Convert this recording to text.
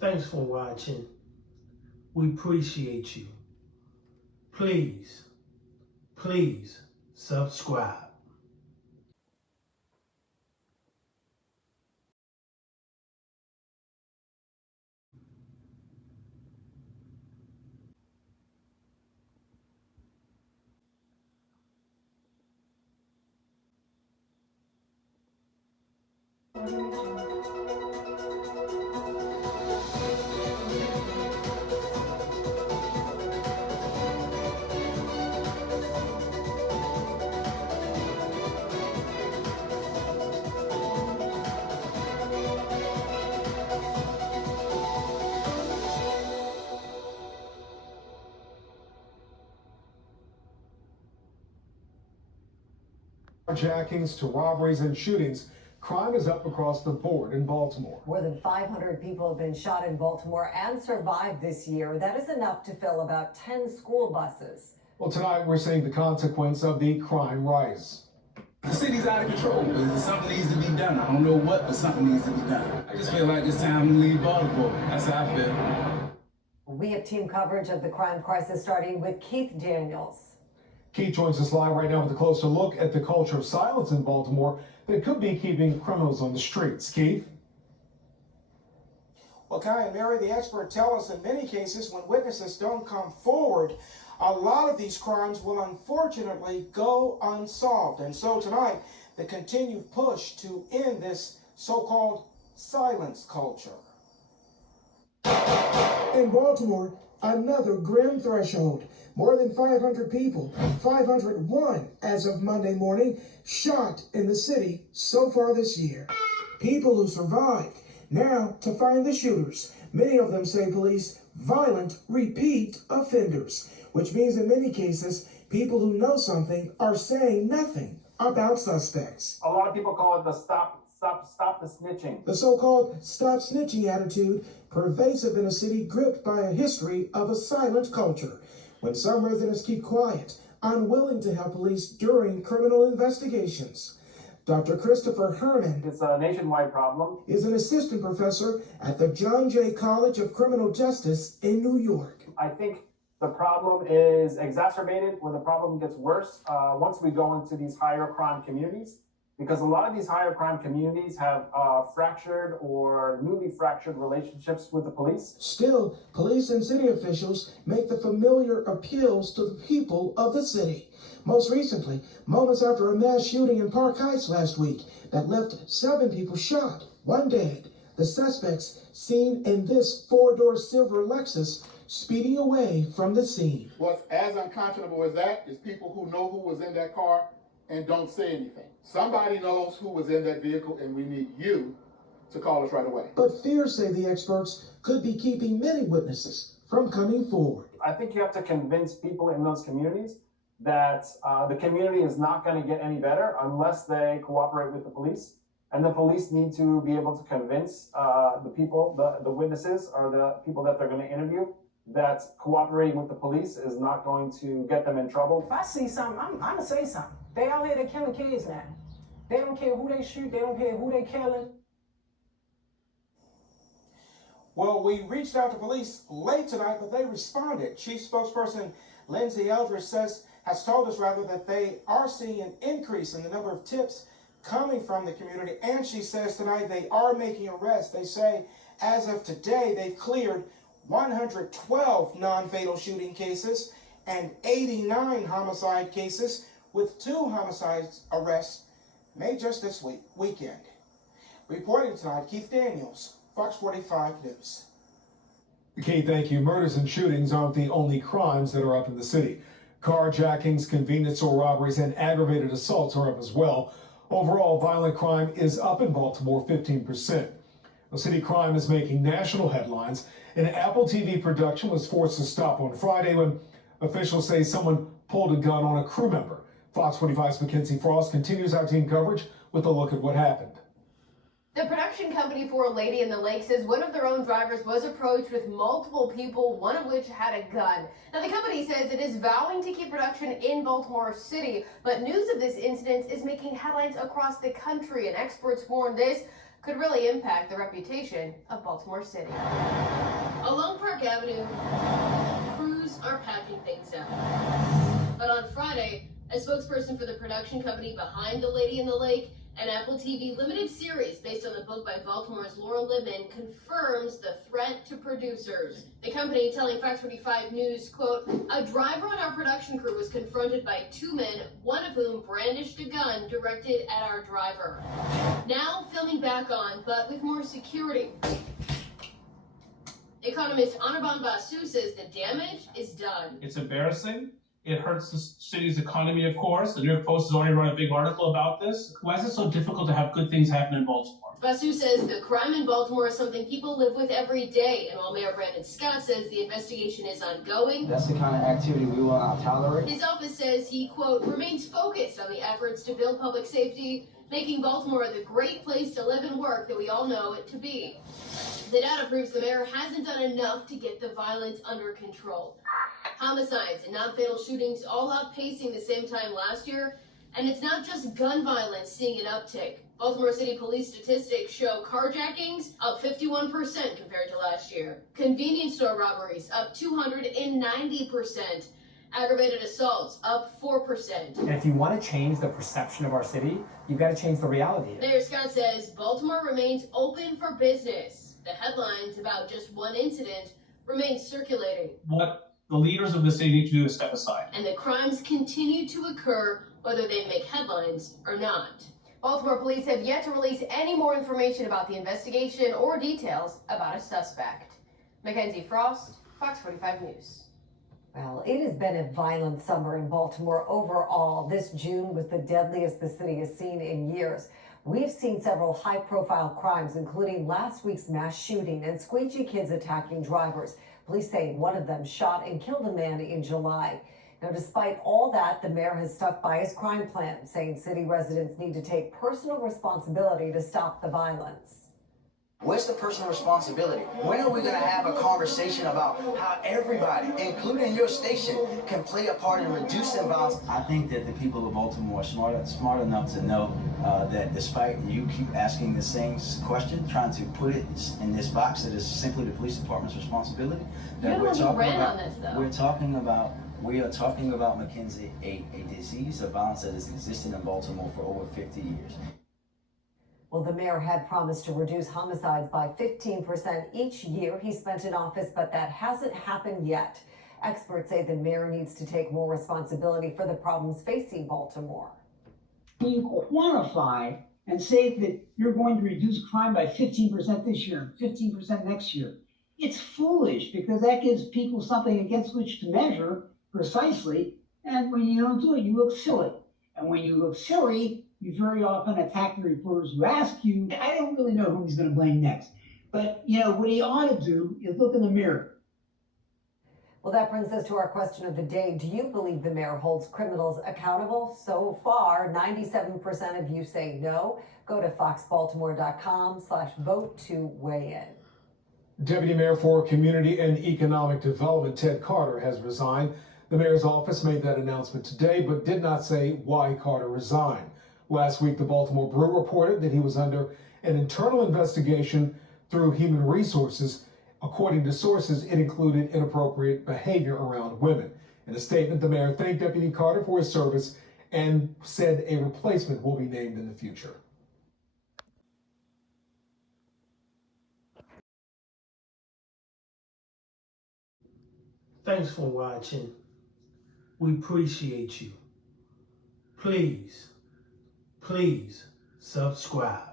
Thanks for watching. We appreciate you. Please subscribe. Carjackings to robberies and shootings, crime is up across the board in Baltimore. More than 500 people have been shot in Baltimore and survived this year. That is enough to fill about 10 school buses. Well, tonight we're seeing the consequence of the crime rise. The city's out of control. Something needs to be done. I don't know what, but something needs to be done. I just feel like it's time to leave Baltimore. That's how I feel. We have team coverage of the crime crisis, starting with Keith Daniels. Keith joins us live right now with a closer look at the culture of silence in Baltimore that could be keeping criminals on the streets. Keith? Well, Kai and Mary, the experts tell us in many cases when witnesses don't come forward, a lot of these crimes will unfortunately go unsolved. And so tonight, the continued push to end this so-called silence culture. In Baltimore, another grim threshold. More than 500 people, 501 as of Monday morning, shot in the city so far this year. People who survived. Now to find the shooters. Many of them, say police, violent repeat offenders, which means in many cases, people who know something are saying nothing about suspects. A lot of people call it the stop the snitching. The so-called stop snitching attitude, pervasive in a city gripped by a history of a silent culture. When some residents keep quiet, unwilling to help police during criminal investigations. Dr. Christopher Herman, It's a nationwide problem. Is an assistant professor at the John Jay College of Criminal Justice in New York. I think the problem is exacerbated, or the problem gets worse once we go into these higher crime communities, because a lot of these higher crime communities have fractured or newly fractured relationships with the police. Still, police and city officials make the familiar appeals to the people of the city. Most recently, moments after a mass shooting in Park Heights last week that left 7 people shot, 1 dead. The suspects seen in this 4-door silver Lexus speeding away from the scene. What's as unconscionable as that is people who know who was in that car and don't say anything. Somebody knows who was in that vehicle, and we need you to call us right away. But fear, say the experts, could be keeping many witnesses from coming forward. I think you have to convince people in those communities that the community is not going to get any better unless they cooperate with the police. And the police need to be able to convince the people, the witnesses, or the people that they're going to interview, that cooperating with the police is not going to get them in trouble. If I see something, I'm gonna say something. They out here, they killing kids now. They don't care who they shoot, they don't care who they killing. Well, we reached out to police late tonight, but they responded. Chief spokesperson Lindsay Eldridge has told us that they are seeing an increase in the number of tips coming from the community, and she says tonight they are making arrests. They say as of today, they've cleared 112 non-fatal shooting cases and 89 homicide cases, with 2 homicide arrests made just this weekend. Reporting tonight, Keith Daniels, Fox 45 News. Keith, thank you. Murders and shootings aren't the only crimes that are up in the city. Carjackings, convenience store robberies, and aggravated assaults are up as well. Overall, violent crime is up in Baltimore 15%. The city crime is making national headlines. An Apple TV production was forced to stop on Friday when officials say someone pulled a gun on a crew member. Fox 45's Mackenzie Frost continues our team coverage with a look at what happened. The production company for A Lady in the Lake says one of their own drivers was approached with multiple people, one of which had a gun. Now, the company says it is vowing to keep production in Baltimore City, but news of this incident is making headlines across the country, and experts warn this could really impact the reputation of Baltimore City. Along Park Avenue, crews are packing things up. But on Friday, a spokesperson for the production company behind The Lady in the Lake, an Apple TV limited series based on the book by Baltimore's Laura Lippman, confirms the threat to producers. The company telling Fox 45 News, quote, "A driver on our production crew was confronted by two men, one of whom brandished a gun directed at our driver. Now filming back on, but with more security." Economist Anirban Basu says the damage is done. It's embarrassing. It hurts the city's economy, of course. The New York Post has already run a big article about this. Why is it so difficult to have good things happen in Baltimore? Basu says the crime in Baltimore is something people live with every day. And while Mayor Brandon Scott says the investigation is ongoing, that's the kind of activity we will not tolerate. His office says he, quote, "remains focused on the efforts to build public safety, making Baltimore the great place to live and work that we all know it to be." The data proves the mayor hasn't done enough to get the violence under control. Homicides and non-fatal shootings all outpacing the same time last year. And it's not just gun violence seeing an uptick. Baltimore City police statistics show carjackings up 51% compared to last year. Convenience store robberies up 290%. Aggravated assaults up 4%. And if you want to change the perception of our city, you've got to change the reality. Mayor Scott says Baltimore remains open for business. The headlines about just one incident remain circulating. What the leaders of the city need to do is step aside. And the crimes continue to occur whether they make headlines or not. Baltimore police have yet to release any more information about the investigation or details about a suspect. Mackenzie Frost, Fox 45 News. Well, it has been a violent summer in Baltimore overall. This June was the deadliest the city has seen in years. We've seen several high-profile crimes, including last week's mass shooting and squeegee kids attacking drivers. Police say one of them shot and killed a man in July. Now, despite all that, the mayor has stuck by his crime plan, saying city residents need to take personal responsibility to stop the violence. Where's the personal responsibility? When are we going to have a conversation about how everybody, including your station, can play a part in reducing violence? I think that the people of Baltimore are smart enough to know that despite you keep asking the same question, trying to put it in this box that is simply the police department's responsibility, that we are talking about, Mackenzie, a disease of violence that has existed in Baltimore for over 50 years. Well, the mayor had promised to reduce homicides by 15% each year he spent in office, but that hasn't happened yet. Experts say the mayor needs to take more responsibility for the problems facing Baltimore. When you quantify and say that you're going to reduce crime by 15% this year, 15% next year, it's foolish because that gives people something against which to measure precisely. And when you don't do it, you look silly. And when you look silly, you very often attack the reporters who ask you. I don't really know who he's going to blame next. But, what he ought to do is look in the mirror. Well, that brings us to our question of the day. Do you believe the mayor holds criminals accountable? So far, 97% of you say no. Go to foxbaltimore.com/vote to weigh in. Deputy Mayor for Community and Economic Development Ted Carter has resigned. The mayor's office made that announcement today, but did not say why Carter resigned. Last week, the Baltimore Brew reported that he was under an internal investigation through Human Resources. According to sources, it included inappropriate behavior around women. In a statement, the mayor thanked Deputy Carter for his service and said a replacement will be named in the future. Thanks for watching. We appreciate you. Please subscribe.